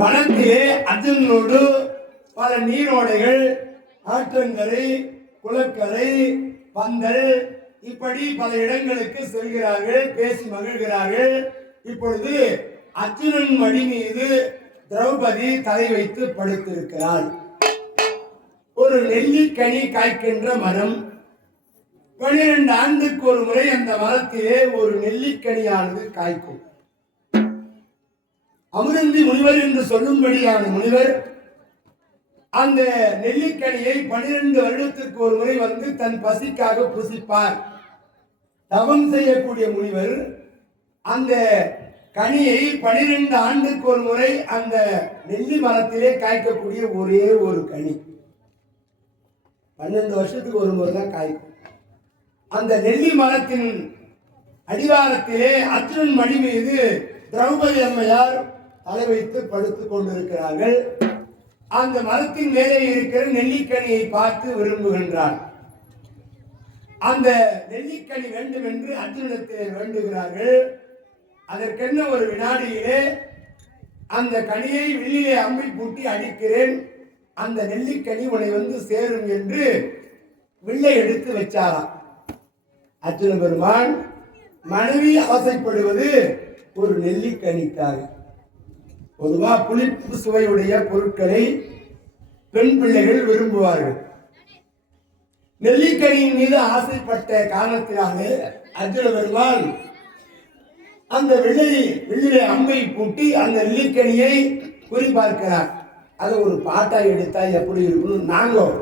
வனத்திலே அர்ஜுனனோடு பல நீரோடைகள், ஆற்றங்கரை, குளக்கரை, பந்தல் இப்படி பல இடங்களுக்கு செல்கிறார்கள், பேசி மகிழ்கிறார்கள். இப்பொழுது அர்ஜுனன் மடி மீது திரௌபதி தலை வைத்து படுத்திருக்கிறாள். ஒரு நெல்லிக்கனி காய்க்கின்ற மரம். 12 ஆண்டுக்கு ஒரு முறை அந்த மரத்திலே ஒரு நெல்லிக்கனியானது காய்க்கும். அமுதந்தி முனிவர் என்று சொல்லும்படியான முனிவர் அந்த நெல்லிக்கனியை 12 வருடத்திற்கு ஒரு முறை வந்து தன் பசிக்காக புசிப்பார். தவம் செய்யக்கூடிய முனிவர் அந்த கனியை 12 ஆண்டுக்கு ஒரு முறை அந்த நெல்லி மரத்திலே காய்க்கக்கூடிய ஒரே ஒரு கனி 12 வருஷத்துக்கு ஒரு முறை தான் காய்க்கும். அந்த நெல்லி மரத்தின் அடிவாரத்திலே அர்ஜுனன் மடி மீது திரௌபதி அம்மையார் தலை வைத்து படுத்துக் கொண்டிருக்கிறார்கள். அந்த மரத்தின் மேலே இருக்கிற நெல்லிக்கனியை பார்த்து விரும்புகின்றார். அந்த நெல்லிக்கனி வேண்டும் என்று அர்ஜுனத்தை வேண்டுகிறார்கள். அதற்கென்ன ஒரு வினாடியிலே அந்த கனியை வில்லிலே அம்பி பூட்டி அடிக்கிறேன், அந்த நெல்லிக்கனி உன்னை வந்து சேரும் என்று வில்லை எடுத்து வச்சாராம். அர்ஜுன பெருமான் மனைவி ஆசைப்படுவது ஒரு நெல்லிக்கனிக்காக. பொதுவா புளிப்பு சுவையுடைய பொருட்களை பெண் பிள்ளைகள் விரும்புவார்கள். நெல்லிக்கனியின் மீது ஆசைப்பட்ட காரணத்தினாலே அர்ஜுன பெருமான் அந்த வில்லிலே அம்பை பூட்டி அந்த நெல்லிக்கனியை குறிபார்க்கிறார். அதை ஒரு பாட்டா எடுத்தா எப்படி இருக்கணும், நாங்களும்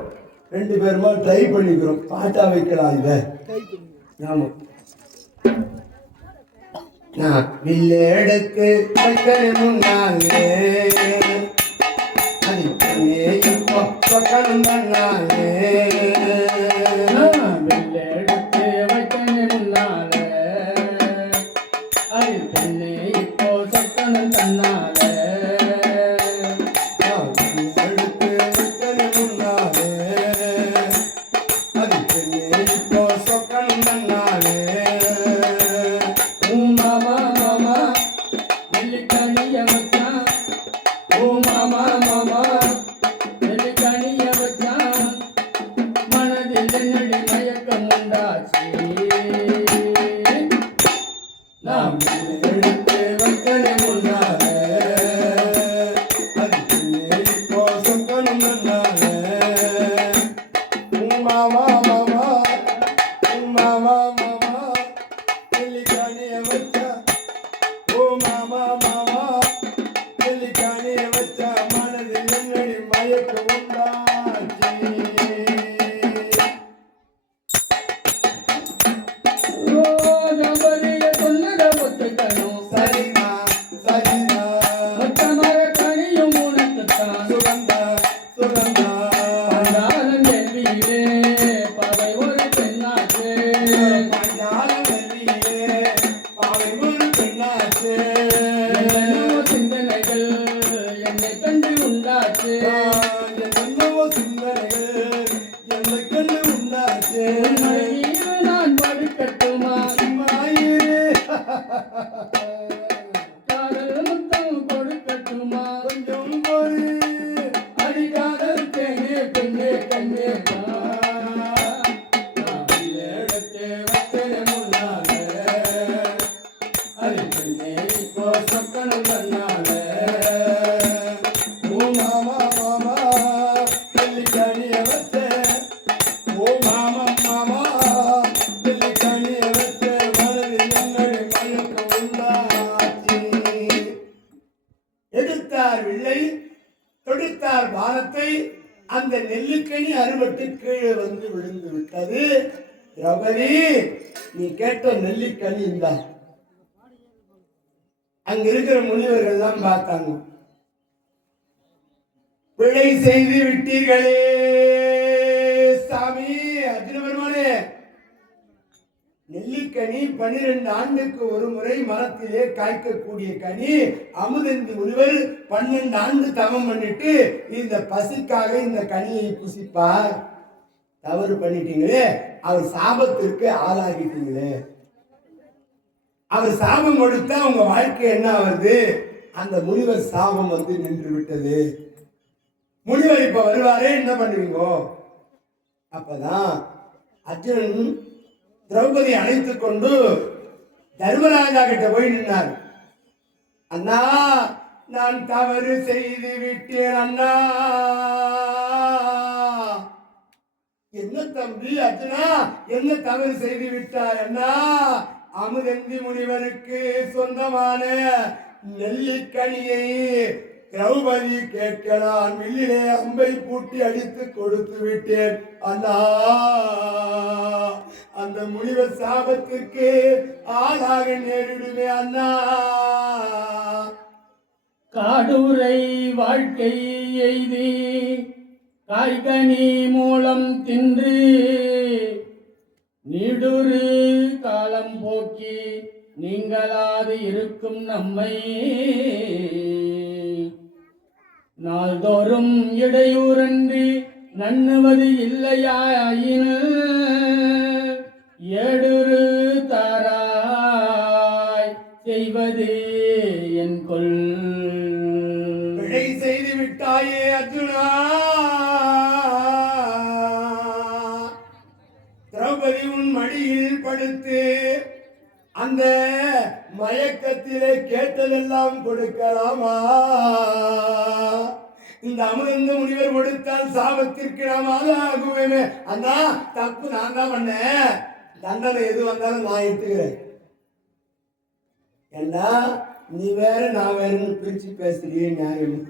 2 பேருமா ட்ரை பண்ணிக்கிறோம். பாட்டா வைக்கலாம் இதை. ஆமா, நான் வில்ல எடுத்து முன்னாலே அது இப்போ பக்கம் பண்ணாலே அந்த நெல்லிக்கனி அறுபட்டு கீழே வந்து விழுந்து விட்டது. திரௌபதி, நீ கேட்ட நெல்லிக்கனி இந்த அங்க இருக்கிற முனிவர்கள் எல்லாம் பார்த்தாங்க. பிழை செய்து விட்டீர்களே சாமி. அர்ஜுன பெருமானே, நெல்லிக்கனி 12 ஆண்டுக்கு ஒரு முறை மரத்திலே காய்க்கக்கூடிய கனி. அமுதந்தி முனிவர் 12 ஆண்டு தவம் பண்ணிட்டு இந்த பசிக்காக இந்த கனியை புசிப்பார். தவறு பண்ணிட்டீங்களே, அவர் சாபத்திற்கு ஆளாகிட்டீங்களே. அவர் சாபம் கொடுத்தா உங்க வாழ்க்கை என்ன ஆகுது? அந்த முனிவர் சாபம் வந்து நின்று விட்டது. முனிவர் இப்ப வருவாரே, என்ன பண்ணுவீங்க? அப்பதான் அர்ஜுனன் திரௌபதி அழைத்துக் கொண்டு தர்மராஜா கிட்ட போய் நின்றார். அண்ணா, நான் தவறு செய்து விட்டேன் அண்ணா. என்ன தம்பி அர்ஜுனா, என்ன தவறு செய்து விட்டாய் அண்ணா? அமுதந்தி முனிவருக்கு சொந்தமான நெல்லிக்கனியை திரௌபதி கேட்கலாம் வில்லிலே அம்பை பூட்டி அடித்து கொடுத்து விட்டேன் அண்ணா. அந்த முனிவர் சாபத்திற்கு ஆளாக நேரிடுமே அண்ணா. காடுரை வாழ்க்கை எய்தி காய்கனி மூலம் தின்று நீடுரு காலம் போக்கி நீங்களாது இருக்கும் நம்மை நாள்தோறும் இடையூறன்றி நண்ணுவது இல்லையாயின் ஏடுரு தாராய் செய்வது என் கொள். பிழை செய்து விட்டாயே அர்ஜுனா. திரௌபதி உன் மடியில் படுத்து அந்த மயக்கத்திலே கேட்டதெல்லாம் கொடுக்கலாமா? இந்த அமுதந்த முனிவர் கொடுத்தால் சாபத்திற்கு நாம் ஆளாகுவேமே. அண்ணா, தப்பு நான் தான் பண்ணேன், தண்டனை எது வந்தாலும் நான் எடுத்துக்கிறேன். ஏண்டா நீ வேற நான் வேறுன்னு பிரிச்சு பேசுறியே, நியாயம்.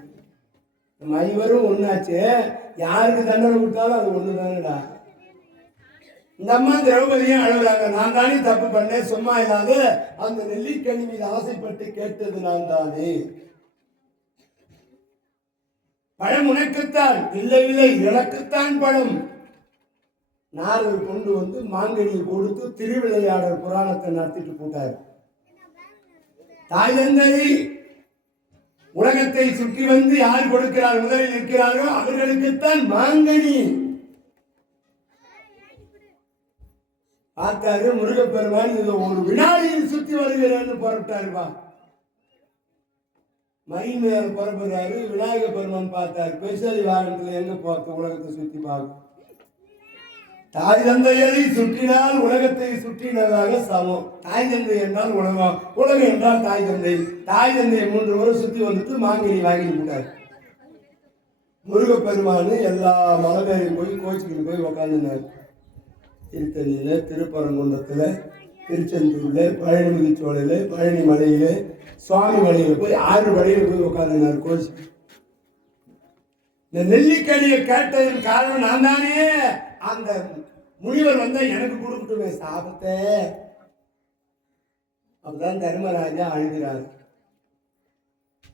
நம்ம ஐவரும் ஒன்னாச்சு, யாருக்கு தண்டனை கொடுத்தாலும் அது ஒண்ணு தானடா. இந்த அம்மா திரௌபதியும் அழுகுறாங்க, நான் தானே தப்பு பண்ணேன், சும்மா இல்லாத அந்த நெல்லிக்கனி மீது ஆசைப்பட்டு கேட்டது நான் தானே. பழம் உனக்குத்தான், இல்லை இல்லை எனக்குத்தான் பழம். நாரதர் கொண்டு வந்து மாங்கனியை கொடுத்து திருவிளையாடல் புராணத்தை நடத்திட்டு போட்டார். தாய் தந்தை உலகத்தை சுற்றி வந்து யார் கொடுக்கிறார், முதலில் இருக்கிறாரோ அவர்களுக்குத்தான் மாங்கனி. பார்த்தாரு முருகப்பெருமான், இது ஒரு வினாடியில் சுற்றி வருகிறேன்னு புறப்பட்டாருப்பா. மயில் மேல புறப்படுறாரு. விநாயகர் பெருமான் பார்த்தாரு, பெருசாலி வாகனத்துல எங்க போறது, உலகத்தை சுற்றி பார்க்க. தாய் தந்தையை சுற்றினால் உலகத்தை சுற்றினதாக சமம். தாய் தந்தை என்றால் உலகம், உலகம் என்றால் தாய் தந்தை. தாய் தந்தையை 3 முறை சுற்றி வந்துட்டு மாங்கனி வாங்கி போட்டார். முருகப்பெருமானு எல்லா மலைமையும் போய் கோச்சிக்கிட்டு போய் உக்காந்துனார். திருத்தணியில, திருப்பரங்குன்றத்துல, திருச்செந்தூர்ல, பழனிமலைச்சோலையில, பழனி மலையில, சுவாமி மலையில போய் 6 மலையில போய் உட்கார்ந்தார் கோச்சு. இந்த நெல்லிக்கனியை கேட்டதன் காரணம் நான் தானே. அந்த முனிவர் வந்தா எனக்கு கொடுக்கட்டுமே சாபத்தை. அப்பதான் தர்மராஜா அழுகிறார்.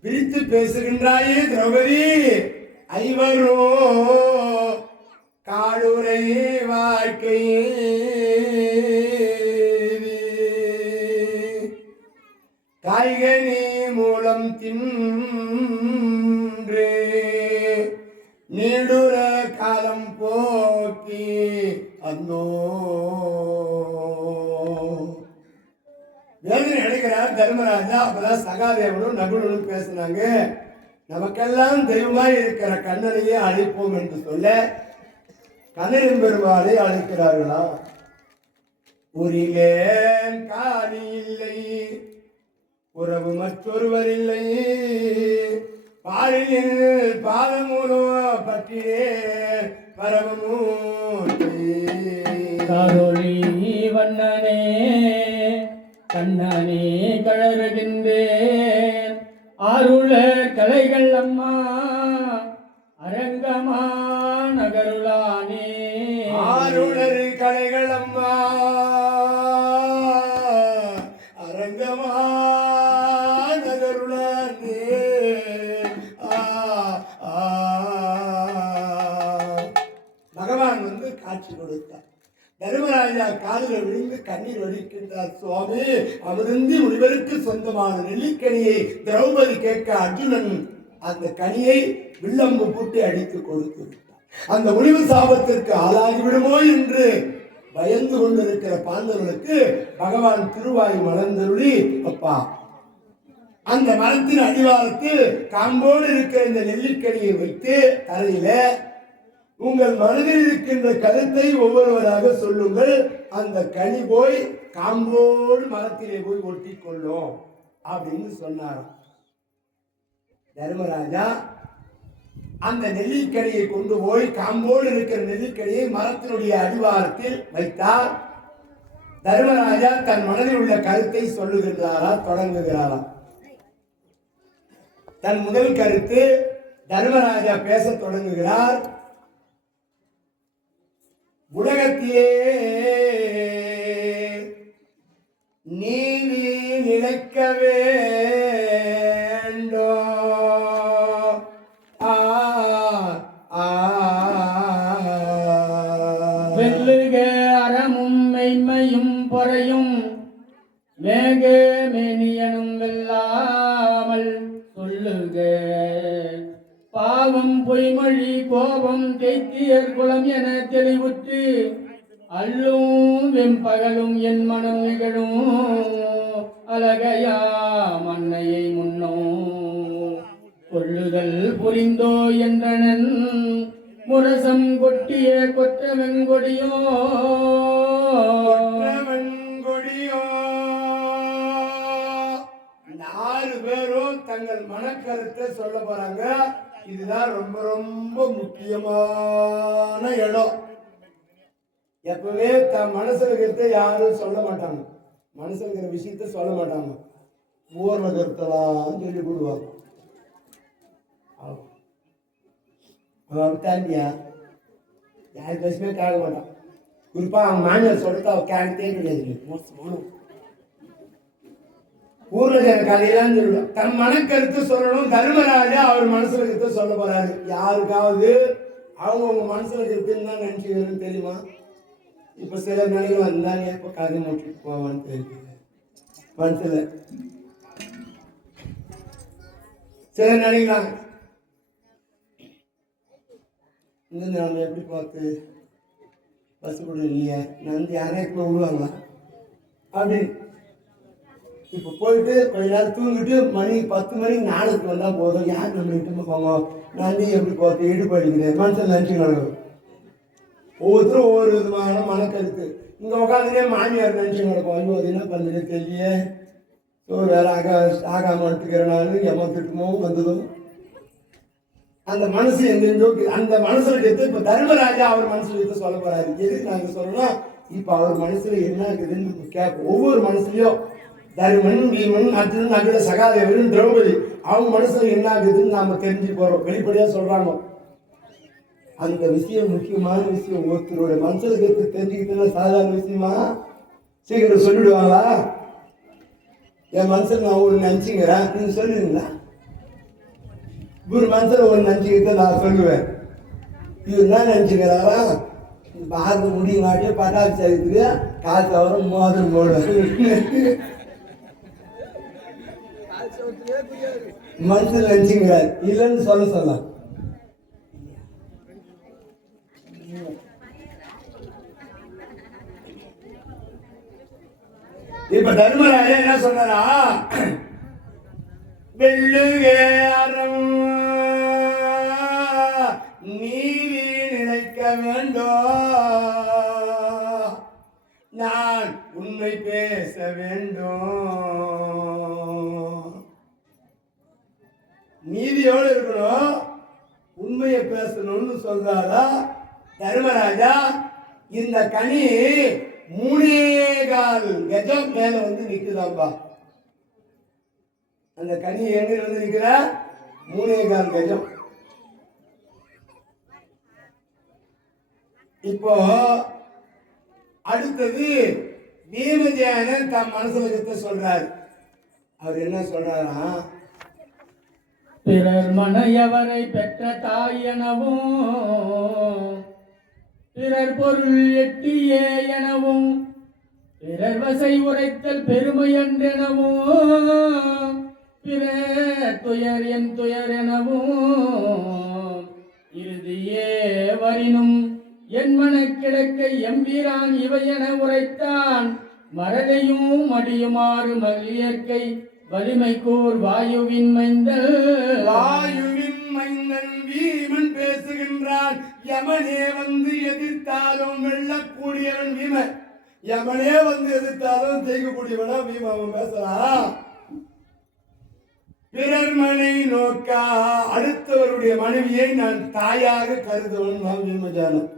பிரித்து பேசுகின்றாயே திரௌபதி, ஐவரோ காடுரை வாழ்க்கை காய்கனி மூலம் தின்று நீடுற காலம் போக்கி அந்தோ வேதனை அடைகிறார் தர்மராஜா. அப்பதான் சகாதேவனும் நகுலனும் பேசினாங்க, நமக்கெல்லாம் தெய்வமாய் இருக்கிற கண்ணனையே அழைப்போம் என்று சொல்ல கண்ணனின் பெருமாளை அழைக்கிறார்களா? உரிலேன் காணி இல்லை, உறவு மற்றொருவர் இல்லை, பாலில் பாதமூலோ பற்றியே பரமமூர்த்தி. கருளி வண்ணனே கண்ணனே கழறுகின்றேன் ஆருள கலைகள் அம்மா அரங்கமா நகருளானே. ஆருளர் கலைகள் அம்மா அரங்கமா நகருளானே. பகவான் வந்து காட்சி கொடுத்தார். தர்மராஜா காலில் விழுந்து கண்ணீர் வடிக்கின்றார். சுவாமி, அமிர்ந்தி முனிவருக்கு சொந்தமான நெல்லிக்கனியை திரௌபதி கேட்க அர்ஜுனன் அந்த கனியை வில்லம்பு பூட்டி அடித்து கொடுத்து விட்டார். அந்த முனிவர் சாபத்திற்கு ஆளாகி விடுமோ என்று பயந்து கொண்டிருக்கிற பாண்டவர்களுக்கு பகவான் திருவாய் மலர்ந்தருளி, அப்பா அந்த மரத்தின் அடிவாரத்தில் காம்போடு இருக்கிற இந்த நெல்லிக்கனியை வைத்து தரையில உங்கள் மனதில் இருக்கின்ற கருத்தை ஒவ்வொருவராக சொல்லுங்கள். அந்த கனி போய் காம்போடு மரத்திலே போய் ஒட்டி கொள்ளும் அப்படின்னு சொன்னார். தர்மராஜா அந்த நெல்லிக்கனியை கொண்டு போய் காம்போடு இருக்கிற நெல்லிக்கனியை மரத்தினுடைய அடிவாரத்தில் வைத்தார். தர்மராஜா தன் மனதில் உள்ள கருத்தை சொல்லுகின்றாரா, தொடங்குகிறாரா? தன் முதல் கருத்து தர்மராஜா பேச தொடங்குகிறார். உலகத்திலே நீதி நிலைக்க வேண்டும். வெல்லுக அறமும் மெய்மையும் பொறையும் மேக மேனியனும் வெல்லாமல் சொல்லுக. பாவம் பொய்மொழி கோபம் தேய்த்தியர் குலம் என தெளிவுற்று அல்லும் வெம்பகலும் என் மனம் நிகழும் அழகையா மன்னையை முன்னோ கொள்ளுதல் புரிந்தோ என்றனன் முரசம் கொட்டிய கொற்ற வெங்கொடியோ நாலு பேரும் தங்கள் மனக்கருத்தை சொல்ல போறாங்க. இதுதான் ரொம்ப ரொம்ப முக்கியமான இடம். எப்பவுமே தன் மனசுல இருக்கிறத யாரும் சொல்ல மாட்டாங்க. மனசுல இருக்கிற விஷயத்த சொல்ல மாட்டாங்க. பூர்ண கருத்தெல்லாம் சொல்லி கொடுவாங்க. அவன்தாண்டியா யார் பேசுமே கேட்க மாட்டான். குறிப்பா அவன் மாநிலம் சொல்லிட்டு அவன் கேட்கத்தே கிடையாது. மோசமான ஊர்ல கதையெல்லாம் சொல்லுவான். தன் மனக்கருத்து சொல்லணும். தர்மராஜா அவர் மனசுல இருக்கிறத சொல்ல போறாரு. யாருக்காவது அவங்க மனசுல இருக்குன்னு தான் நினைச்சுக்கிறேன்னு தெரியுமா? இப்ப சில நிலைகள் வந்தாங்க, இப்ப கதை முடிச்சுட்டு போவான்னு தெரியுது மனசுல. சில நிலைகளாங்க இந்த நிலைமை எப்படி பார்த்து பஸ் கூட இல்லையா நான் யாரே இப்போ விடுவாங்களா அப்படின்னு. இப்போ போயிட்டு கொஞ்ச நேரம் தூங்கிட்டு மணி 10 மணிக்கு நாளுக்கு வந்தால் போதும். யார் நம்ம கிட்ட போங்க நான் எப்படி பார்த்து ஈடுபடுகிறேன் மனசில் நினச்சி நடக்கும். ஒவ்வொருத்தரும் ஒவ்வொரு விதமான மனக்கருத்து. இங்கே உட்காந்துனே மாமியார் நினச்சி நடக்கும். ஐயோ அது என்ன பண்ணுறது தெரியல, ஸோ வேலை ஆகாமல் எடுத்துக்கிறனாலும் திட்டமோ வந்ததும் அந்த மனசு எங்கெங்கோ அந்த மனசுல எடுத்து இப்போ தர்மராஜா அவர் மனசுல எடுத்து சொல்ல போறாரு. எதுக்கு நாங்கள் சொல்லணும்? இப்போ அவர் மனசுல என்ன இருக்குதுன்னு கேட்போம். ஒவ்வொரு மனசுலையும் தருமன் பீமன் அர்ஜுனன் நகுல சகாதேவன் திரௌபதி அவங்க மனசுல என்ன ஆகுதுன்னு நாம தெரிஞ்சு போறோம். வெளிப்படையா சொல்றாங்க. அந்த விஷயம் முக்கியமான விஷயம். ஒருத்தரோட மனசுல எடுத்து தெரிஞ்சுக்கிட்டா சாதாரண விஷயமா? சீக்கிரம் சொல்லிடுவாங்களா? என் மனசுல நான் ஒன்று நினைச்சுங்கிறேன், நீங்க சொல்லுவீங்களா? ஒரு மனசுல ஒன்று நினைச்சுக்கிட்ட நான் சொல்லுவேன். இவர் என்ன நினைச்சுக்கிறாரா? பார்க்க முடியும் காட்டியே பட்டாசு சேர்த்துக்கு காசு அவரும் மோதிரம் போடுவேன் மனசுல நினைச்சுங்கிறார். இல்லைன்னு சொல்லலாம். இப்ப தர்மராஜா என்ன சொன்னாரா? வெள்ளுகேரம் நீதி நினைக்க வேண்டும், நான் உண்மை பேச வேண்டும். நீதியோடு இருக்கணும், உண்மையை பேசணும்னு சொல்றாரா தர்மராஜா. இந்த கனி 3.25 கஜம் மேல வந்து நிக்குதாம்பா. அந்த கனி எங்க வந்து நிக்கிற? 3.25 கஜம். இப்போ அடுத்தது பீமஜேனன் தம் மனசுல இருக்க சொல்றாரு. அவர் என்ன சொல்றாரா? பிறர் மனையவரை பெற்ற தாய் எனவும் பிறர் பொருள் எட்டியே எனவும் பிறர் வசை உரைத்தல் பெருமை என்றெனவும் பிறர் துயர் என் துயர் எனவும் இறுதியே வரினும் என் மனக்கிடக்க எம்பிரான் இவை என உரைத்தான். மரதையும் மடியுமாறு மல்லியற்கை வலிமை கூர் வாயுவின் மைந்தல் வாயுவின் மைந்தன் வீமன் பேசுகின்றான். யமனே வந்து எதிர்த்தாலும் வெல்லக்கூடியவன் வீமன். யமனே வந்து எதிர்த்தாலும் ஜெயிக்கக்கூடியவனா வீமன். அவன் பேசுறான். பிறர் மனை நோக்கா, அடுத்தவருடைய மனைவியை நான் தாயாக கருதுவன் நான் வீமஜானம்.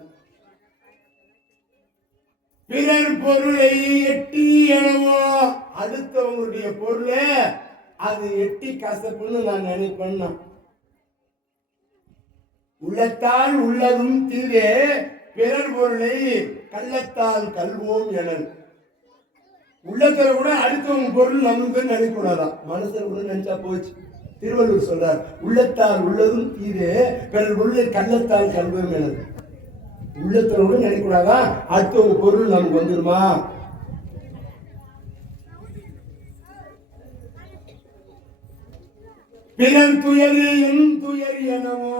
பிறர் பொருளை எட்டி எழவோ, அடுத்தவங்களுடைய பொருளை அது எட்டி கசப்புன்னு நான் நினைப்பேன். உள்ளத்தால் உள்ளதும் தீரே, பிறர் பொருளை கள்ளத்தால் கல்வோம் எனல். உள்ளத்துல கூட அடுத்தவங்க பொருள் நமக்கு நினைக்கூடாதான். மனுஷன் கூட நினைச்சா போச்சு. திருவள்ளுவர் சொல்றார், உள்ளத்தால் உள்ளதும் தீரே, பிறர் பொருளை கள்ளத்தால் கல்வோம் எனல். உள்ளத்துல கூட நினைக்கூடாதான் அடுத்தவங்க பொருள் நமக்கு வந்துருமா. பிறர் துயர் என் துயர் எனவோ,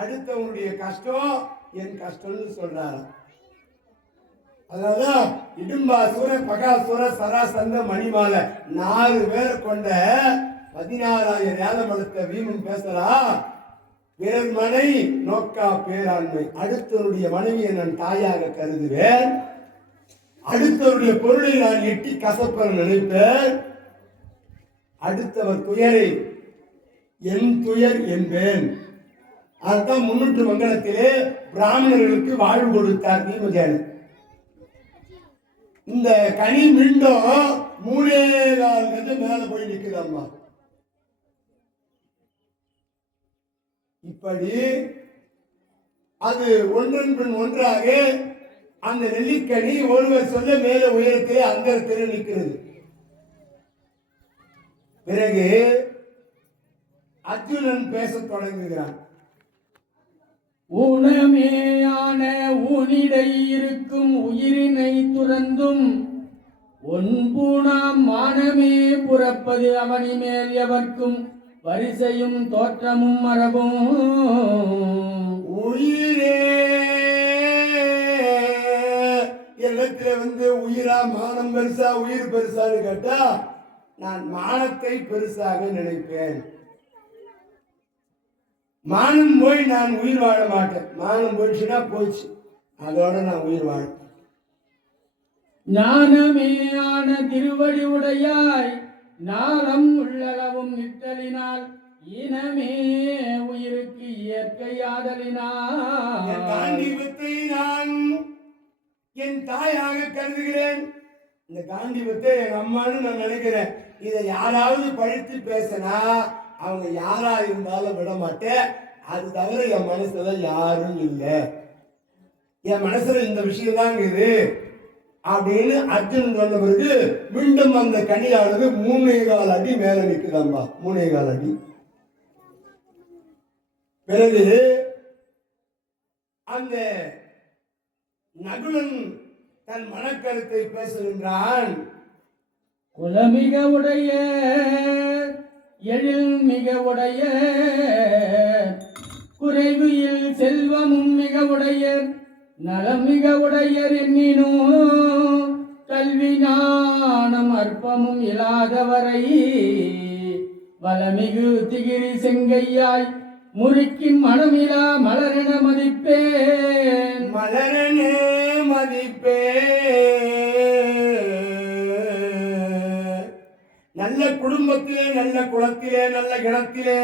அடுத்தவங்களுடைய கஷ்டம் என் கஷ்டம்னு சொல்றாரு. அதனாலதான் இடும்பாசூர, பகாசூர, சராசந்த, மணிமால 4 பேர் கொண்ட 16,000 ஏதமலத்தை வீமன் பேசுறா. பிறர் மனை நோக்கா பேராண்மை, அடுத்தவருடைய மனைவியை நான் தாயாக கருதுவேன். அடுத்தவருடைய பொருளை நான் எட்டி கசப்ப நினைப்பேன். அடுத்தவர் துயரை என் துயர் என்பேன். அதுதான் முன்னூற்று மங்கலத்திலே பிராமணர்களுக்கு வாழ்வு கொடுத்தார் தீமஜானி. இந்த கனி மீண்டும் 3.4 கதை மேல போய் நிற்குதாம்மா. இப்படி அது ஒன்றன் பின் ஒன்றாக அந்த நெல்லிக்கனி ஒருவர் சொல்ல மேல உயரத்திலே அந்தரத்திலே நிற்கிறது. பிறகு அர்ஜுனன் பேசத் தொடங்குகிறான். ஊனமேயான ஊனிடை இருக்கும் உயிரினை துறந்தும் ஒன்பூணாம் மானமே புறப்பது அவனி மேல் எவர்க்கும் வரிசையும் தோற்றமும் மரபும். உயிரே இடத்துல உயிரா மானம் பெருசா உயிர் பெருசான்னு கேட்டா நான் மானத்தை பெருசாக நினைப்பேன். மானம் போய் நான் உயிர் வாழ மாட்டேன். மானம் போயிடுச்சுன்னா போச்சு, அதோட நான் உயிர் வாழ. ஞானமேயான திருவடி உடையாய் நாளம் உள்ளளவும் நிற்றலினால் இனமே உயிருக்கு இயற்கை ஆதலினால் காண்டிபத்தை நான் என் தாயாக கருதுகிறேன். இந்த காண்டிபத்தை என் அம்மான்னு நான் நினைக்கிறேன். இதை யாராவது பழித்து பேசினா அவங்க யாரா இருந்தாலும் விட மாட்டேன். அது தவிர என் மனசுல யாரும் இல்லை. என் மனசுல இந்த விஷயம் தான் இருக்குது அப்படின்னு அர்ஜுனன் சொன்ன பிறகு மீண்டும் அந்த கனியானது 3.25 அடி மேல நிற்குதாம்பா. 3.25 அடி. பிறகு அந்த நகுலன் தன் மனக்கருத்தை பேசுகின்றான். குலமிக உடைய எழில் மிக உடைய குறைவில் செல்வமும் மிக உடைய நலம் மிக உடையர் என்னினோ கல்வி ஞானம் அற்பமும் இல்லாதவரை வளமிகு திகிரி செங்கையாய் முறுக்கின் மனமிலா மலரென மதிப்பேன். மலரென மதிப்பேன். நல்ல குடும்பத்திலே, நல்ல குலத்திலே, நல்ல இனத்திலே,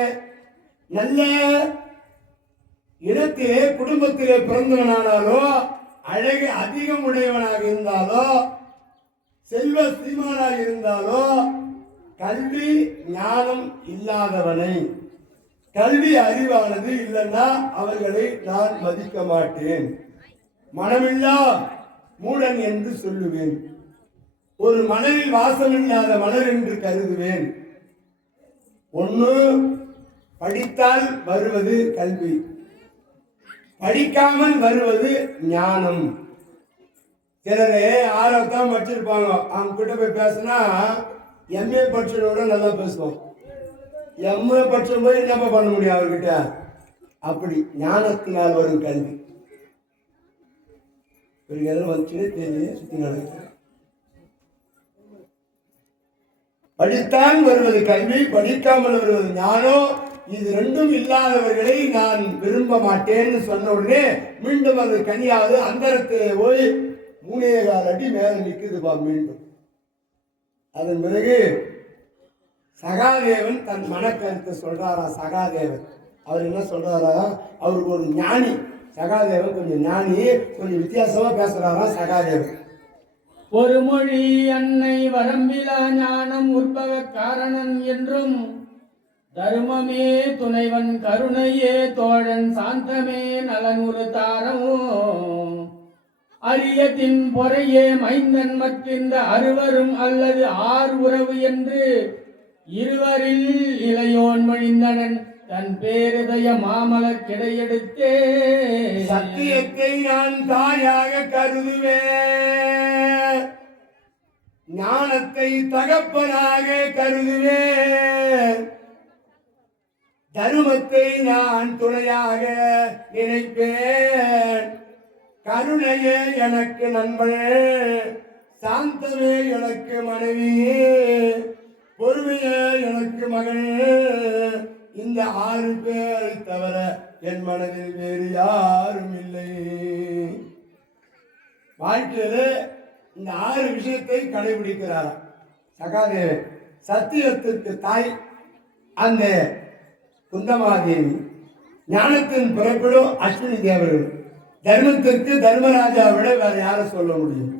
நல்ல இனத்திலே, குடும்பத்திலே பிறந்தவனானாலோ, அழகு அதிகம் உடையவனாக இருந்தாலோ, செல்வ ஸ்ரீமானாக இருந்தாலோ, கல்வி ஞானம் இல்லாதவனை, கல்வி அறிவானது இல்லைன்னா அவர்களை நான் மதிக்க மாட்டேன். மனமில்லா மூடன் என்று சொல்லுவேன். ஒரு மலரில் வாசமில்லாத மலர் என்று கருதுவேன். ஒன்று படித்தால் வருவது கல்வி, படிக்காமல் வருவது ஞானம். சிலரே 6வது படிச்சிருப்பாங்க, அவங்க கிட்ட போய் பேசினா எம்ஏ படிச்சதோட நல்லா பேசுவோம். எம்ஏ படிச்ச போய் என்னப்பா பண்ண முடியும் அவர்கிட்ட? அப்படி ஞானத்தினால் வரும் கல்வி. வந்துச்சுன்னே தெரியும் சுத்தி நடக்கு. படித்தான் வருவது கல்வி, படிக்காமல் வருவது ஞானம். இது ரெண்டும் இல்லாதவர்களை நான் விரும்ப மாட்டேன்னு சொன்ன உடனே மீண்டும் அது கனியாவது அந்தரத்திலே போய் 3.25 அடி மேல நிற்குதுப்பா மீண்டும். அதன் பிறகு சகாதேவன் தன் மனக்கருத்தை சொல்றாரா. சகாதேவன் அவர் என்ன சொல்றாரா, அவருக்கு ஒரு ஞானி. சகாதேவன் கொஞ்சம் ஞானி, கொஞ்சம் வித்தியாசமா பேசுறாரா சகாதேவன். ஒரு மொழி அன்னை வரம்பிலா ஞானம் உற்பவ காரணம் என்றும் தர்மமே துணைவன் கருணையே தோழன் சாந்தமே நலனுறு தாரமோ அரியத்தின் பொறையே மைந்தன் மற்றிந்த அறுவரும் அல்லது ஆர் உறவு என்று இருவரில் இளையோன் மொழிந்தனன் தன் பேருதய மாமலர் கிடையெடுத்தே. சத்தியத்தை நான் தாயாக கருதுவேன், ஞானத்தை தகப்பனாக கருதுவேன், தருமத்தை நான் துணையாக நினைப்பேன், கருணையே எனக்கு நண்பன், சாந்தமே எனக்கு மனைவி, பொறுமையே எனக்கு மகன், இந்த 6 பேரை தவிர என் மனதில் வேறு யாரும் இல்லை. வாழ்க்கையில இந்த 6 விஷயத்தை கடைபிடிக்கிறார் சகாதேவன். சத்தியத்திற்கு தாய் அந்த குந்தமாதேவி, ஞானத்தின் புறப்படும் அஸ்வினி தேவர்கள், தர்மத்திற்கு தர்மராஜா விட வேற யாரை சொல்ல முடியும்,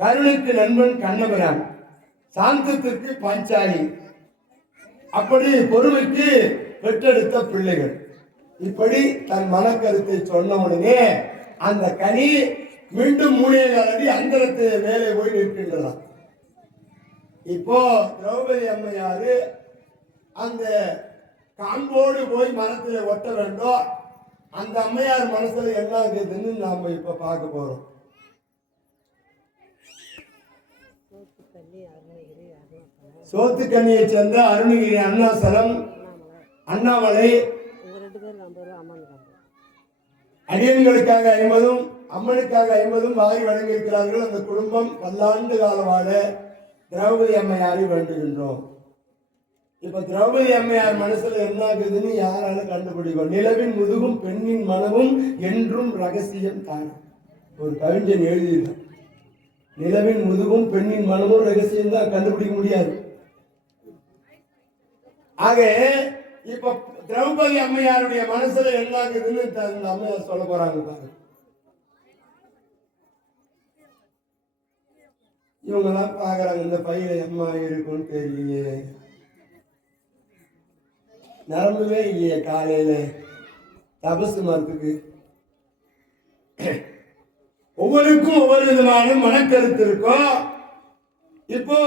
கருணைக்கு நண்பன் கண்ணபிரான், சாந்தத்திற்கு பாஞ்சாலி, அப்படி பொறுமைக்கு பெற்றெடுத்த பிள்ளைகள். இப்படி தன் மனக்கருத்தை சொன்ன உடனே அந்த கனி மீண்டும் 3.25 அடி அந்தரத்து மேலே போய் நிற்கின்றதாம். இப்போ திரௌபதி அம்மையாரு அந்த காம்போடு போய் மரத்தில் ஒட்ட வேண்டும். அந்த அம்மையார் மனசுல என்ன இருக்குதுன்னு நாம இப்ப பார்க்க போறோம். சோத்துக்கண்ணியை சேர்ந்த அருணகிரி, அருணாசலம், அண்ணாமலை, அடியன்களுக்காக 50, அம்மனுக்காக 50 வாரி வழங்கியிருக்கிறார்கள். அந்த குடும்பம் பல்லாண்டு கால வாழ திரௌபதி அம்மையாரை வேண்டுகின்றோம். இப்ப திரௌபதி அம்மையார் மனசுல என்ன ஆகுதுன்னு யாராலும் கண்டுபிடிக்கும். நிலவின் முதுகும் பெண்ணின் மனமும் என்றும் ரகசியம் தான். ஒரு கவிஞன் எழுதியிருக்கான், நிலவின் முதுகும் பெண்ணின் மனமும் ரகசியம் தான், கண்டுபிடிக்க முடியாது. ஆக இப்ப திரௌபதி அம்மையாருடைய மனசுல என்ன ஆகுதுன்னு அந்த அம்மையார் சொல்ல போறாங்க பாருங்க. இவங்க எல்லாம் பாக்குறாங்க, இந்த பையில எம்மா இருக்கும்னு தெரியலையே, நரம்புவே இல்லையே, காலையில தபசு மரத்துக்கு. ஒவ்வொருக்கும் ஒவ்வொரு விதமான மனக்கருத்து இருக்கும். இப்போ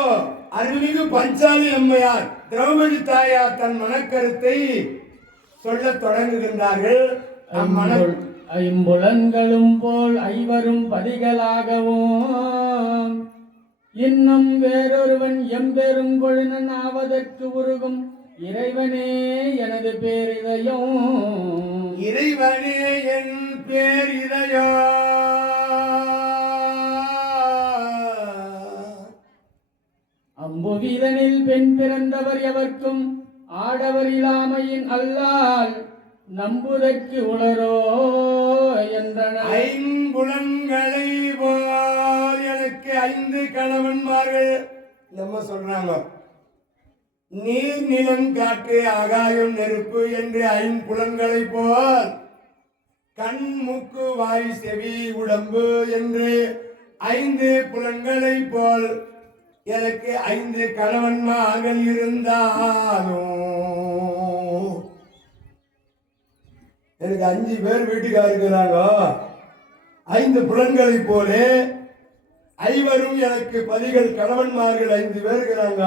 அருள்மிகு பஞ்சாலி அம்மையார், திரௌபதி தாயார் தன் மனக்கருத்தை சொல்ல தொடங்குகின்றார்கள். ஐம்புலன்களும் போல் 5 பதிகளாகவும் இன்னும் வேறொருவன் எம்பெரும் கொழுனன் ஆவதற்கு உருகும் இறைவனே எனது பேரிதயம், இறைவனே என் பேரிதயம், அம்புவீதனில் பெண் பிறந்தவர் எவர்க்கும் ஆடவர் இல்லாமையின் அல்லால் நம்புதற்கு உளரோ என்றன. 5 புலன்களை போல் எனக்கு 5 கணவன்மார்கள் நம்ம சொல்றாங்க. நீர், நிலம், காற்று, ஆகாயம், நெருப்பு என்று 5 புலன்களை போல், கண், மூக்கு, வாய், செவி, உடம்பு என்று 5 புலன்களை போல் எனக்கு 5 கணவன்மார்கள் இருந்தாலும் எனக்கு 5 பேர் வீட்டுக்காரர் இருக்கிறாங்க. 5 புலன்களை போலே 5 எனக்கு பதிகள் கணவன்மார்கள் 5 பேர் இருக்கிறாங்க.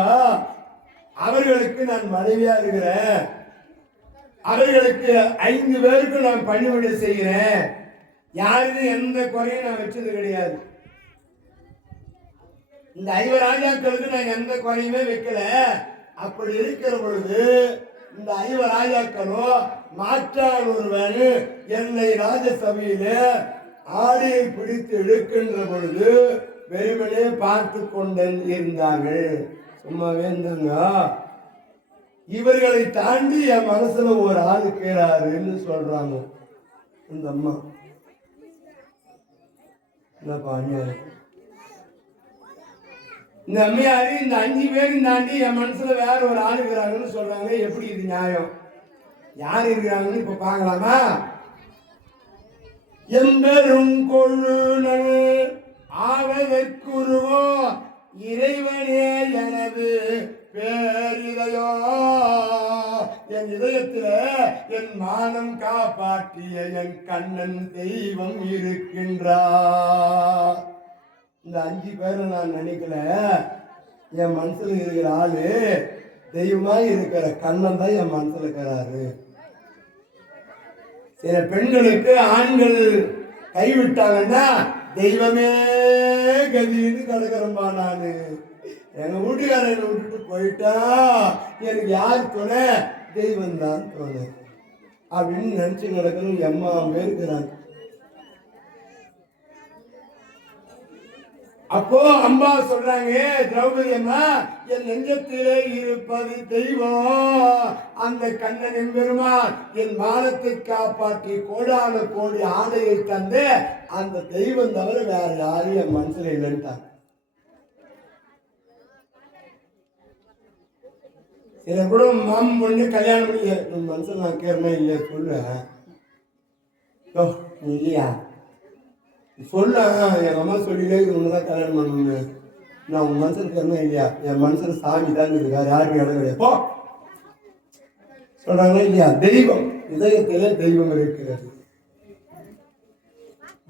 அவர்களுக்கு நான் மனைவியா இருக்கிறேன். அவர்களுக்கு 5 பேருக்கு நான் பணிவிடை செய்கிறேன். யாருக்கும் எந்த குறையும் நான் வச்சது கிடையாது. இந்த 5 ராஜாக்களுக்கு நான் எந்த குறையுமே வைக்கல. அப்படி இருக்கிற பொழுது இந்த 5 ராஜாக்களும் மாற்றான் ஒருவன் என்னை ராஜசபையில ஆடையை பிடித்து இழுக்கின்ற பொழுது வெறுமனே பார்த்து கொண்டு இருந்தார்கள். சும்மாவே இருந்தாங்க. இவர்களை தாண்டி என் மனசுல ஒரு ஆள் கேறாருன்னு சொல்றாங்க இந்த அம்மா. என்னப்பா அநியாயம். இந்த அம்மையாரு இந்த 5 பேரும் தாண்டி என் மனசுல வேற ஒரு ஆள் இருக்கிறாங்கன்னு சொல்றாங்க. எப்படி இது நியாயம்? யார் இருக்கிறாங்கன்னு இப்ப பார்க்கலாமா? எம்பெரும் கொழுநல் ஆவதற்குருவோ இறைவனே எனது பேரிதையோ, என் இதயத்தில என் மானம் காப்பாற்றிய என் கண்ணன் தெய்வம் இருக்கின்றார். இந்த 5 பேரை நான் நினைக்கல. என் மனசுல இருக்கிற ஆளு தெய்வமா இருக்கிற கண்ணன் தான் என் மனசுல இருக்கிறாரு. சில பெண்களுக்கு ஆண்கள் கைவிட்டாங்கன்னா தெய்வமே கதின்னு கிடக்கிறம்பா. நானு எங்க வீட்டுக்காரன் விட்டுட்டு போயிட்டா எனக்கு யார் துணை? தெய்வம் தான் துணை அப்படின்னு நினைச்சு நடக்கணும். எம்மா இருக்கிறாங்க. அப்போ அம்மா சொல்றாங்க, திரௌபதி அம்மா, என் நெஞ்சத்திலே இருப்பது தெய்வம் அந்த கண்ணன் எம்பெருமான். என் மானத்தை காப்பாற்றி கோடான கோடி ஆடையை தந்து அந்த தெய்வம் தவிர வேற யாரும் என் மனசுல இல்லைன்ட்டாங்க. இதை கூட மாமன் பொண்ணு கல்யாணம் பண்ணி என் மனசுல நான் கேட்கணும் இல்லையா சொல்லுவேன். இல்லையா சொல்ல என் அம்மா சொல்லிலே ஒண்ணுதான் கல்யாணம் பண்ணணும்னு. நான் உன் மனசுல கேட்கணும் இல்லையா? என் மனசுல சாமி தான் இருக்கு, வேற யாருக்கும் இடம் கிடையாது. போ சொல்றாங்களா இல்லையா? தெய்வம் இதயத்திலே தெய்வம் இருக்கிறது.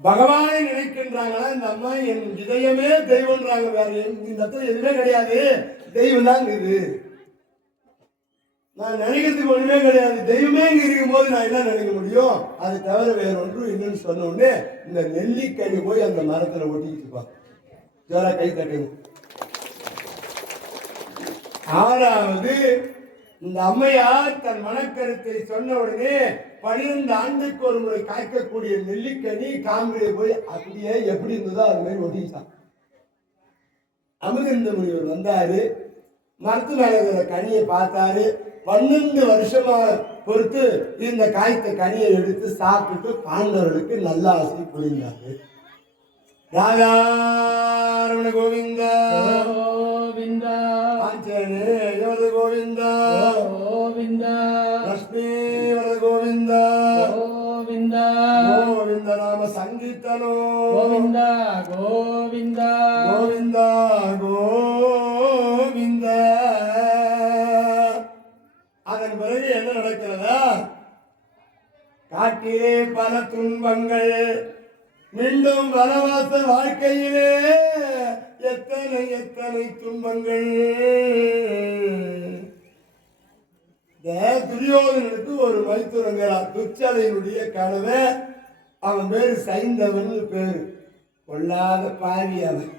பகவானை நினைக்கின்றாங்களா இந்த அம்மா? என் இதயமே தெய்வம்ன்றாங்க. வேற இந்த இடத்துல எதுவுமே கிடையாது, தெய்வம் தான் இது. நான் நினைக்கிறதுக்கு ஒண்ணுமே கிடையாது. தெய்வமே இங்க இருக்கும் போது நான் என்ன நினைக்க முடியும்? அது தவிர வேற ஒன்றும் இல்லைன்னு சொன்ன உடனே இந்த நெல்லிக்கனி போய் அந்த மரத்துல ஒட்டிக்கிட்டுப்பான். ஜோரா கை தட்டுங்க. 6வது இந்த அம்மையார் தன் மனக்கருத்தை சொன்ன உடனே 12 ஆண்டுக்கு ஒரு முறை காய்க்கக்கூடிய நெல்லிக்கனி காம்பிலே போய் அப்படியே எப்படி இருந்ததோ அது மாதிரி ஒட்டிக்கிட்டான். அமிர்த முனிவர் வந்தாரு, மரத்து மேல இருக்கிற கனியை பார்த்தாரு. 12 வருஷமா பொறுத்து இந்த காய்த்த கனியை எடுத்து சாப்பிட்டு பாண்டவர்களுக்கு நல்ல ஆசை புரிந்தாரு. ராதாரமண கோவிந்தா கோவிந்தா, ஆஞ்சநேயர் கோவிந்தா கோவிந்தா, லட்சுமி வர கோவிந்தா கோவிந்தா, கோவிந்த நாம சங்கீர்த்தனோ கோவிந்தா கோவிந்தா, கோவிந்தா கோவிந்தா. அதன் பிறகு என்ன நடக்கிறதா? காட்டிலே பல துன்பங்கள், மீண்டும் வனவாச வாழ்க்கையிலே எத்தனை எத்தனை துன்பங்கள். துரியோதனனுக்கு ஒரு மைத்துரங்கிறான், துச்சலையினுடைய கனவை. அவன் பேரு சைந்தவன் பேரு. கொள்ளாத பாவி அவன்.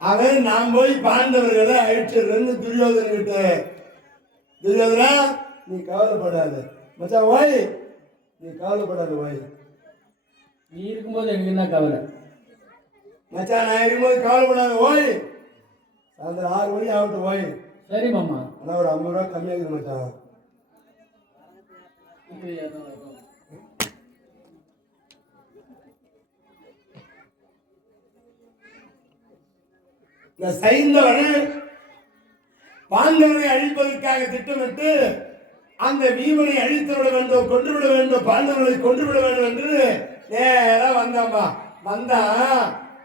அவன் நான் போய் பாண்டவர்களை அழிச்சிடுறேன்னு துரியோதனன் கிட்ட. துரியோதனா நீ கவலைப்படாத மச்சான், ஓய் நீ கவலைப்படாத ஓய். நீ இருக்கும்போது எனக்கு என்ன கவலை மச்சான்? நான் இருக்கும்போது கவலைப்படாத ஓய். சாயந்தரம் 6 மணி ஆகட்டும் ஓய். சரி மாமா. ஆனால் ஒரு 50 ரூபா கம்மியாகுது மச்சான். இந்த சைந்தவன் பாண்டவனை அழிப்பதற்காக திட்டமிட்டு அந்த வீமனை அழித்து விட வேண்டும், கொன்று விட வேண்டும், பாண்டவர்களை கொன்று விட வேண்டும் என்று நேரா வந்தான்பா. வந்தா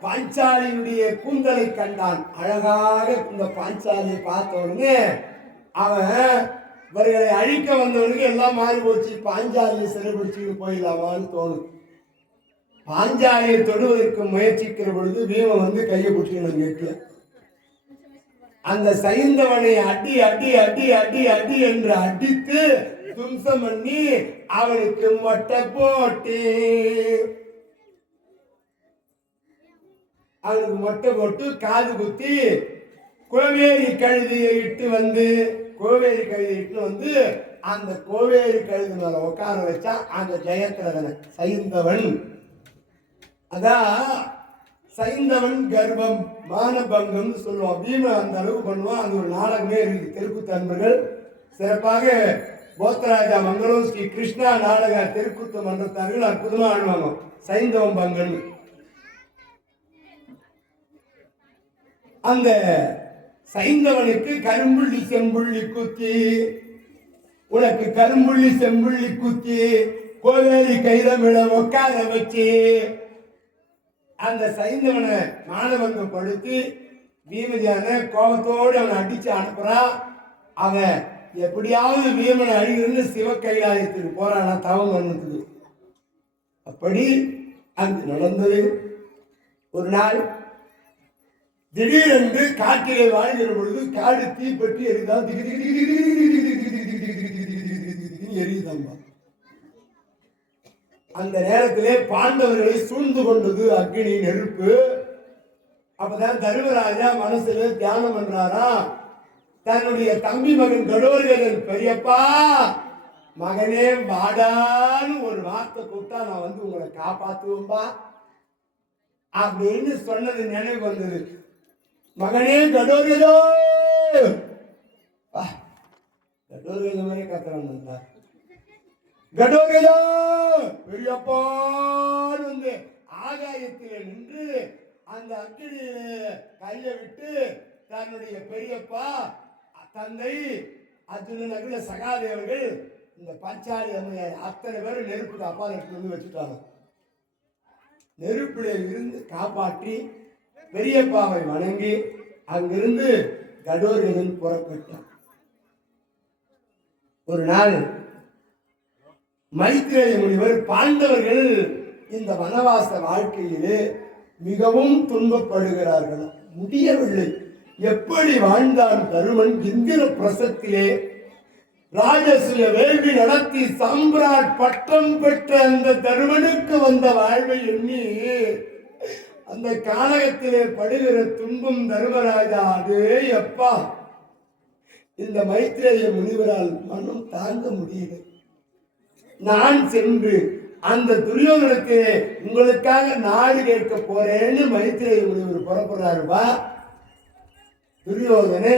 பாஞ்சாலியினுடைய கூந்தலை கண்டான். அழகாக இந்த பாஞ்சாலியை பார்த்த உடனே அவன் இவர்களை அழிக்க வந்தவனுக்கு எல்லாம் மாறி போச்சு. பாஞ்சாலியை சிறைபிடிச்சு போயிடலாமான்னு தோணும். பாஞ்சாலியை தொடுவதற்கு முயற்சிக்கிற பொழுது வீமன் வந்து கையை பிடிச்சிக்கணும் கேட்கல. அந்த சைந்தவனை அடி அடி அடி அடி அடி என்று அடித்து தும்சம் பண்ணி அவனுக்கு மொட்டை போட்டு அவனுக்கு மொட்டை போட்டு காது குத்தி கோவேரி கழுதியை இட்டு வந்து அந்த கோவேரி கழுது மேல உட்கார வச்சா அந்த ஜெயத்ரதனை சைந்தவன். அதான் சைந்தவன் கர்வம் மானபங்கம் சொல்லுவான். பீமன் அந்த அளவுக்கு பண்ணுவான். அது ஒரு நாடகமே இருக்கு. தெருக்கூத்து அன்பர்கள் சிறப்பாக போத்தராஜா மங்களம் ஸ்ரீ கிருஷ்ணா நாடக தெருக்கூத்து மன்றத்தார்கள் அற்புதமா ஆடுவாங்க. சைந்தவம் பங்கன். அந்த சைந்தவனுக்கு கரும்புள்ளி செம்புள்ளி குத்தி, உனக்கு கரும்புள்ளி செம்புள்ளி குத்தி கோவேரி கைதமிழ உட்கார வச்சு அந்த சைந்தவனை மானபங்கம் படுத்தி பீமதியான கோபத்தோடு அவனை அடிச்சு அனுப்புறான். அவன் எப்படியாவது பீமனை அழிகிறன்னு சிவ கைலாயத்துக்கு போறானா தவம் பண்ணதுக்கு. அப்படி அங்கு நடந்தது. ஒரு நாள் திடீரென்று காட்டிலே வாழ்கிற பொழுது காடு தீப்பற்றி எரிதான். எரியுதம்பா. அந்த நேரத்திலே பாண்டவர்களை சூழ்ந்து கொண்டது அக்னி நெருப்பு. அப்பதான் தர்மராஜா மனசுல தியானம் பண்றாரா, தன்னுடைய தம்பி மகன் கடோர்கன் பெரியப்பா மகனே வாடான்னு ஒரு வார்த்தை கூப்பிட்டா நான் வந்து உங்களை காப்பாத்துவேன்பா அப்படின்னு சொன்னது நினைவு வந்தது. மகனே கடோர்கதோ, கடோர்கத மாதிரி கத்துறான். கடோர்கதோ பெரியப்பான்னு வந்து ஆகாயத்தில் நின்று அந்த அக்கினி கையை விட்டு தன்னுடைய பெரியப்பா தந்தை அர்ஜுனன் அகில சகாதேவர்கள் இந்த பஞ்சாலி அம்மையார் அத்தனை பேரும் நெருப்புக்கு அப்பால் எடுத்து வந்து வச்சுட்டாங்க. நெருப்பிலே இருந்து காப்பாற்றி பெரியப்பாவை வணங்கி அங்கிருந்து கடோர்கதன் புறப்பட்டான். ஒரு நாள் மைத்ரேய முனிவர் பாண்டவர்கள் இந்த வனவாச வாழ்க்கையிலே மிகவும் துன்பப்படுகிறார்கள், முடியவில்லை. எப்படி வாழ்ந்தான் தருமன்? இந்திர பிரசத்திலே ராஜசூய வேள்வி நடத்தி சாம்ராட் பட்டம் பெற்ற அந்த தருமனுக்கு வந்த வாழ்வை எண்ணி அந்த கானகத்திலே படுகிற துன்பம் தர்மராஜா அதே எப்பா இந்த மைத்ரேய முனிவரால் மனம் தாங்க முடியல. நான் சென்று அந்த துரியோதனுக்கு உங்களுக்காக நாடு கேட்க போறேன்னு மைத்ரேய முனிவர் புறப்படுறாருப்பா. துரியோதனே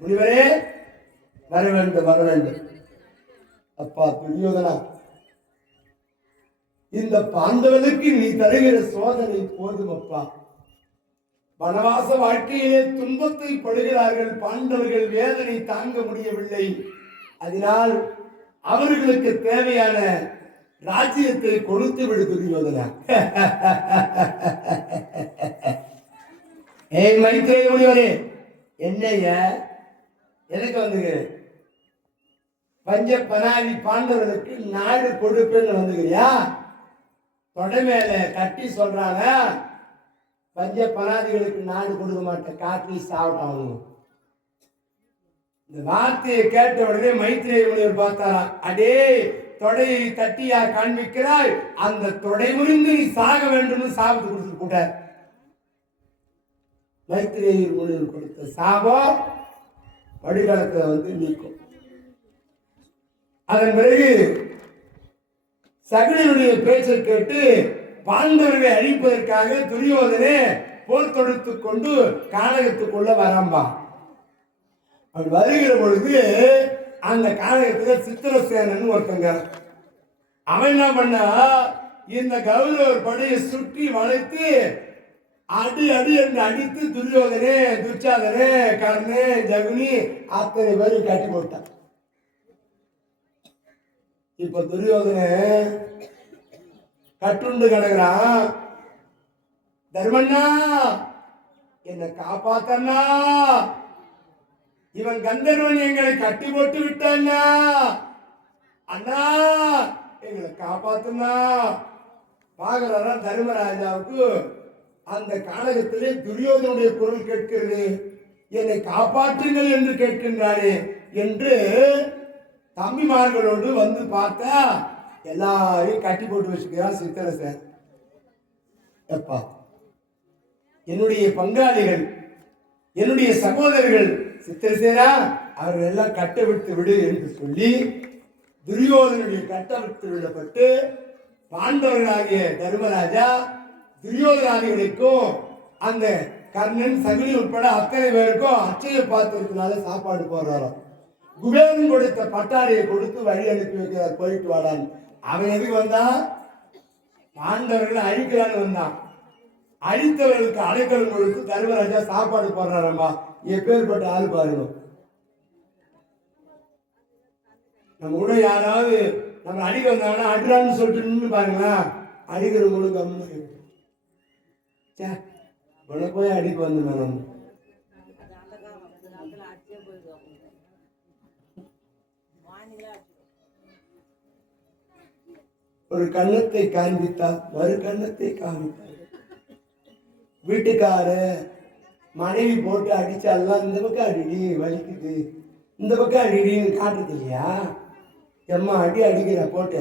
முனிவரே வர வேண்டும் வர வேண்டும். அப்பா துரியோதனா, இந்த பாண்டவனுக்கு நீ தருகிற சோதனை போதும் அப்பா. வனவாச வாழ்க்கையிலே துன்பத்தை படுகிறார்கள் பாண்டவர்கள், வேதனை தாங்க முடியவில்லை. அதனால் அவர்களுக்கு தேவையான ராஜ்யத்தை கொடுத்து விடு துரியோதனா. ஏய் மைத்ரேய முனிவரே, என்னைய எதுக்கு வந்துங்க? பஞ்ச பனாதி பாண்டவர்களுக்கு நாடு கொடுப்பேன்னு வந்துக்கிறியா? தொடை மேல கட்டி சொல்றாங்க, பஞ்ச பனாதிகளுக்கு நாடு கொடுக்க மாட்டேன், காட்டி சாப்பிட்டாங்க. இந்த வார்த்தையை கேட்ட உடனே மைத்ரேய முனிவர் பார்த்தாராம். அடே தொடையை தட்டியா காண்பிக்கிறாய், அந்த தொடை முறிந்து நீ சாக வேண்டும் சாபத்து கொடுத்து போட்டார். மைத்ரேய முனிவர் கொடுத்த சாபம் வடிகளத்தை வந்து நீக்கும். அதன் பிறகு சகுனியுடைய பேச்சை கேட்டு பாண்டவர்களை அழிப்பதற்காக துரியோதனே போர் தொடுத்து கொண்டு கானகத்துக்குள்ள வரம்பா. அப்படி வருகிற பொழுது அந்த கானகத்துல சித்திரசேனன் ஒருத்தங்க, அவன் என்ன பண்ணா, இந்த கௌரவர் படையை சுற்றி வளைத்து அடி அடி என்று அடித்து துரியோதனே துர்ச்சாதனே கர்ணே ஜகுனி அத்தனை பேரும் கட்டி போட்டான். இப்ப துரியோதன கட்டுண்டு கிடக்குறான். தர்மண்ணா என்னை காப்பாத்தண்ணா, இவன் கந்தர்வன் எங்களை கட்டி போட்டு விட்டான்னா, அண்ணா எங்களை காப்பாத்துனா. பாக்குறாரா தர்மராஜாவுக்கு அந்த கானகத்திலே துரியோதனுடைய குரல் கேட்கிறது. என்னை காப்பாற்றுங்கள் என்று கேட்கின்றானே என்று தம்பிமார்களோடு வந்து பார்த்தா எல்லாரையும் கட்டி போட்டு வச்சுக்கிறான் சித்திரசேன். எப்பா என்னுடைய பங்காளிகள், என்னுடைய சகோதரர்கள் சித்திரசேனா, அவர்கள் எல்லாம் கட்ட விட்டு விடு என்று சொல்லி துரியோதனுடைய கட்ட விட்டு விடப்பட்டு பாண்டவர்களாகிய தர்மராஜா துரியோதனாதிகளுக்கும் அந்த கர்ணன் சகுனி உட்பட அத்தனை பேருக்கும் அச்சய பாத்திரத்தினால சாப்பாடு போடுறாராம். குபேரன் கொடுத்த பட்டாடையை கொடுத்து வழி அனுப்பி வைக்கிறார், போயிட்டு வாடான்னு. அவன் எதுக்கு வந்தான்? பாண்டவர்களை அழிக்கலான்னு வந்தான். அழித்தவர்களுக்கு அடைக்கலம் கொடுத்து தர்மராஜா சாப்பாடு போடுறாரம்மா. எப்பேற்பட்ட ஆள் பாருங்க. நம்ம கூட யாராவது நம்ம அடிக்க வந்தாங்கன்னா அடிறான்னு சொல்லிட்டு நின்று பாருங்களா, அடிக்கிறவங்களுக்கு கம்மி உனக்கு போய் அடிக்க வந்து மேடம். ஒரு கன்னத்தை காண்பித்தால் மறு கன்னத்தை காண்பித்தார். வீட்டுக்கார மனைவி போட்டு அடிச்சாலாம் இந்த பக்கம் அடிடி வலிக்குது, இந்த பக்கம் அடிடின்னு காட்டுறது இல்லையா? எம்மா அடி அடிக்கிற போட்டு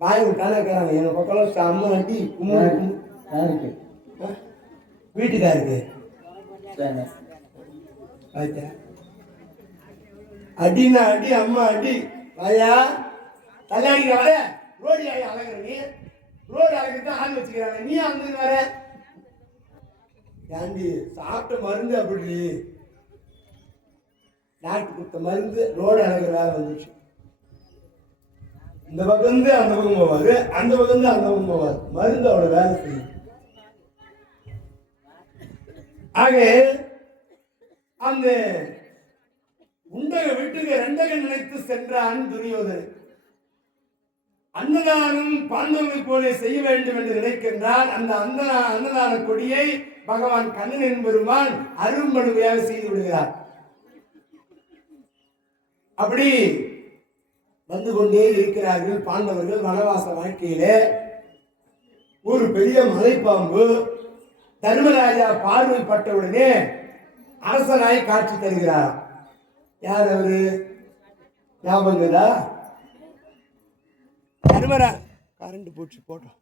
வாய் விட்டானே இருக்கிறாங்க. எங்க பக்கம் செம்ம அடி கும்பிட்டு வீட்டுக்காருக்கு அடினா அடி, அம்மா அடி. வாயா தள்ளாடிக்க வர ரோடு ஆகி அழகிற நீ, ரோடு அழகிட்டு ஆள் வச்சுக்கிறாங்க, நீ அங்க வர ஏண்டி? சாப்பிட்ட மருந்து அப்படி டாக்டர் கொடுத்த மருந்து ரோடு அழகிற வேலை வந்துச்சு. இந்த பக்கம் இருந்து அந்த பக்கம் போவாரு, அந்த பக்கம் இருந்து அந்த பக்கம் போவார், மருந்து அவளை வேலை செய்யும். ஆக அந்த உண்டக வீட்டுக்கு ரெண்டக நினைத்து சென்றான் துரியோதனன். அன்னதானம் பாண்டவனை போல செய்ய வேண்டும் என்று நினைக்கின்றான். அந்த அன்னதான கொடியை பகவான் கண்ணன் என்பெருமான் அரும்படுமையாக செய்து விடுகிறார். அப்படி வந்து கொண்டே இருக்கிறார்கள் பாண்டவர்கள் வனவாச வாழ்க்கையிலே. ஒரு பெரிய மலைப்பாம்பு தர்மராஜா பார்வைப்பட்டவுடனே அரசனாய் காட்சி தருகிறார். யார் அவரு? ஞாபகங்களா? கரண்ட் பூச்சி போட்டோம்.